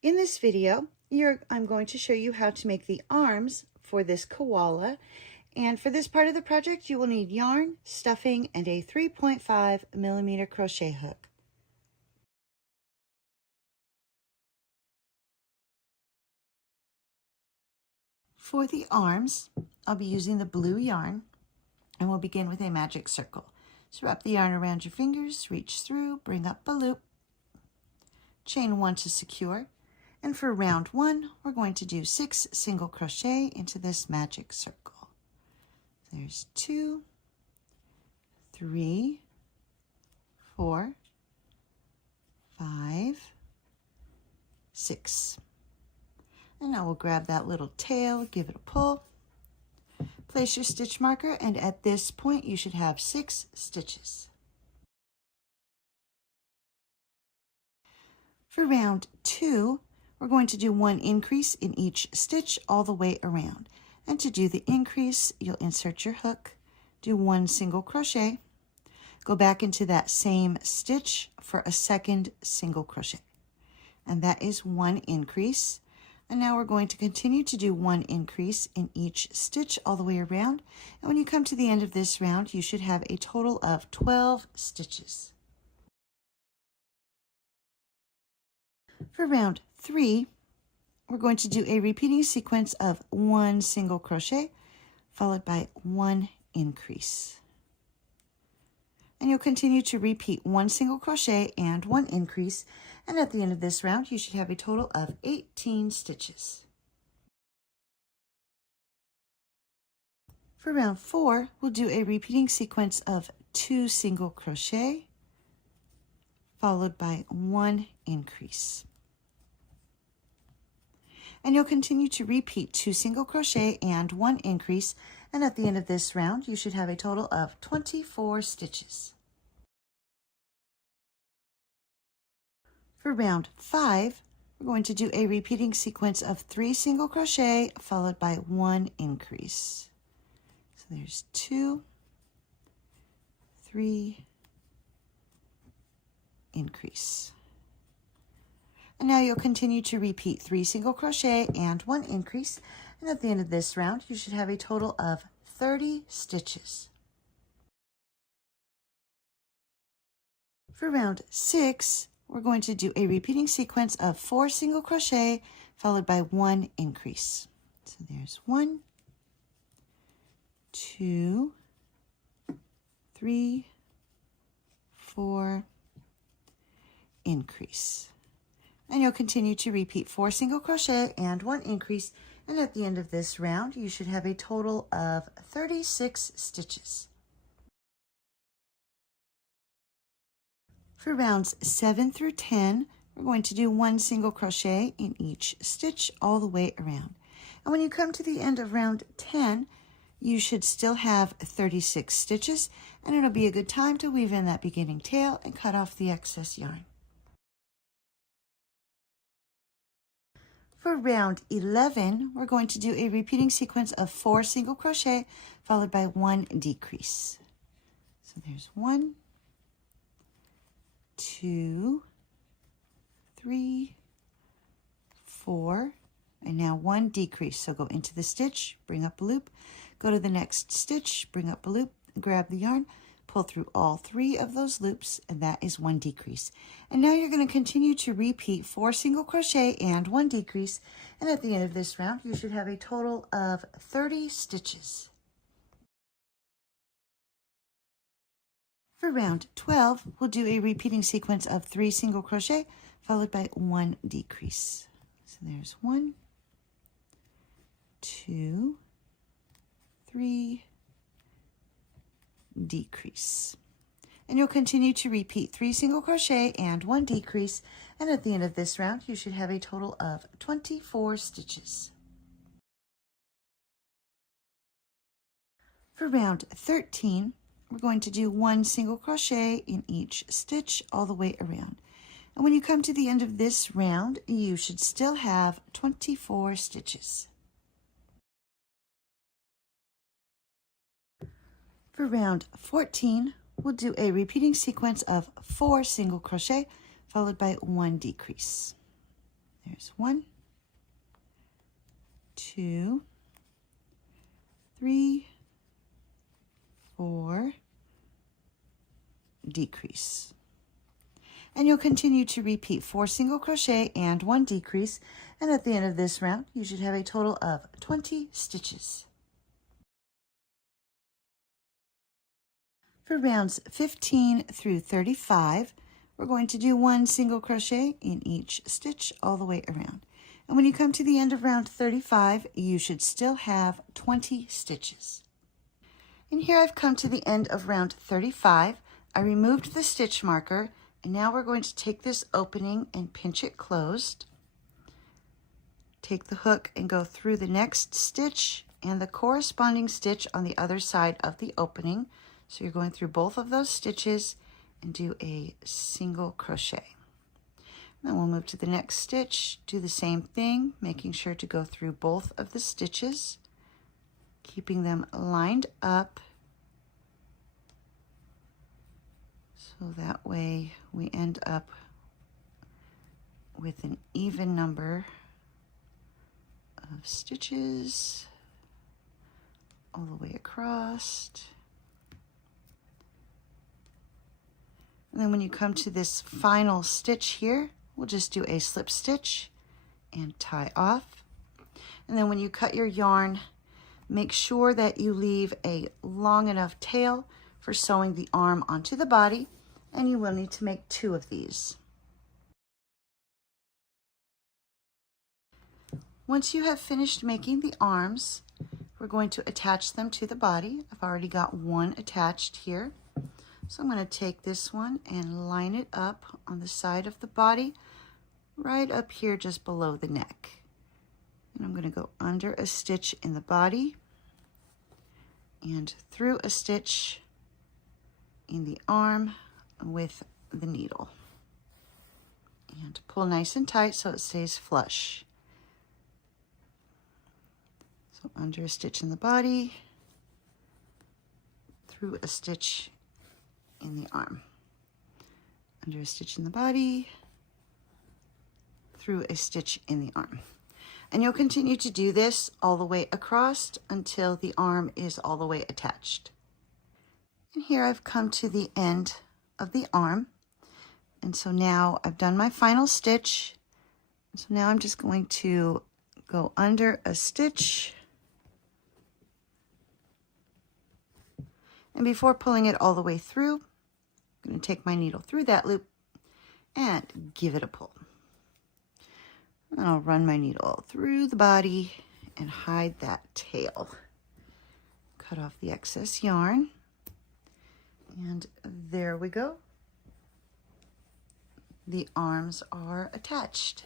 In this video, I'm going to show you how to make the arms for this koala. And for this part of the project, you will need yarn, stuffing, and a 3.5mm crochet hook. For the arms, I'll be using the blue yarn, and we'll begin with a magic circle. So wrap the yarn around your fingers, reach through, bring up a loop, chain 1 to secure. And for round 1, we're going to do 6 single crochet into this magic circle. There's 2, 3, 4, 5, 6. And now we'll grab that little tail, give it a pull, place your stitch marker, and at this point you should have 6 stitches. For round 2, we're going to do 1 increase in each stitch all the way around. And to do the increase, you'll insert your hook, do 1 single crochet, go back into that same stitch for a second single crochet. And that is 1 increase. And now we're going to continue to do 1 increase in each stitch all the way around. And when you come to the end of this round, you should have a total of 12 stitches. For round 3, we're going to do a repeating sequence of 1 single crochet followed by 1 increase. And you'll continue to repeat 1 single crochet and 1 increase, and at the end of this round you should have a total of 18 stitches. For round 4, we'll do a repeating sequence of 2 single crochet followed by 1 increase. And you'll continue to repeat 2 single crochet and 1 increase, and at the end of this round you should have a total of 24 stitches. For round 5, we're going to do a repeating sequence of 3 single crochet followed by 1 increase. So there's 2, 3, increase. And now you'll continue to repeat 3 single crochet and 1 increase, and at the end of this round you should have a total of 30 stitches. For round 6, we're going to do a repeating sequence of 4 single crochet followed by 1 increase. So there's 1, 2, 3, 4, increase. And you'll continue to repeat 4 single crochet and 1 increase, and at the end of this round you should have a total of 36 stitches. For rounds 7 through 10, we're going to do 1 single crochet in each stitch all the way around. And when you come to the end of round 10, you should still have 36 stitches, and it'll be a good time to weave in that beginning tail and cut off the excess yarn. For round 11, we're going to do a repeating sequence of 4 single crochet followed by 1 decrease. So there's 1, 2, 3, 4, and now 1 decrease. So go into the stitch, bring up a loop, go to the next stitch, bring up a loop, grab the yarn, pull through all 3 of those loops, and that is 1 decrease. And now you're going to continue to repeat 4 single crochet and 1 decrease, and at the end of this round you should have a total of 30 stitches. For round 12, we'll do a repeating sequence of 3 single crochet followed by 1 decrease. So there's 1, 2, 3, decrease. And you'll continue to repeat 3 single crochet and 1 decrease, and at the end of this round you should have a total of 24 stitches. For round 13, we're going to do 1 single crochet in each stitch all the way around. And when you come to the end of this round, you should still have 24 stitches. For round 14, we'll do a repeating sequence of 4 single crochet followed by 1 decrease. There's 1, 2, 3, 4, decrease. And you'll continue to repeat 4 single crochet and 1 decrease, and at the end of this round you should have a total of 20 stitches. For rounds 15 through 35, we're going to do 1 single crochet in each stitch all the way around. And when you come to the end of round 35, you should still have 20 stitches. And here I've come to the end of round 35. I removed the stitch marker, and now we're going to take this opening and pinch it closed. Take the hook and go through the next stitch and the corresponding stitch on the other side of the opening. So you're going through both of those stitches and do a single crochet. Then we'll move to the next stitch, do the same thing, making sure to go through both of the stitches, keeping them lined up. So that way we end up with an even number of stitches all the way across. And then when you come to this final stitch here, we'll just do a slip stitch and tie off. And then when you cut your yarn, make sure that you leave a long enough tail for sewing the arm onto the body, and you will need to make 2 of these. Once you have finished making the arms, we're going to attach them to the body. I've already got 1 attached here. So I'm going to take this one and line it up on the side of the body, right up here just below the neck. And I'm going to go under a stitch in the body and through a stitch in the arm with the needle. And pull nice and tight so it stays flush. So under a stitch in the body, through a stitch in the arm, under a stitch in the body, through a stitch in the arm. And you'll continue to do this all the way across until the arm is all the way attached. And here I've come to the end of the arm. And so now I've done my final stitch. So now I'm just going to go under a stitch. And before pulling it all the way through, I'm going to take my needle through that loop and give it a pull. And I'll run my needle through the body and hide that tail. Cut off the excess yarn. And there we go. The arms are attached.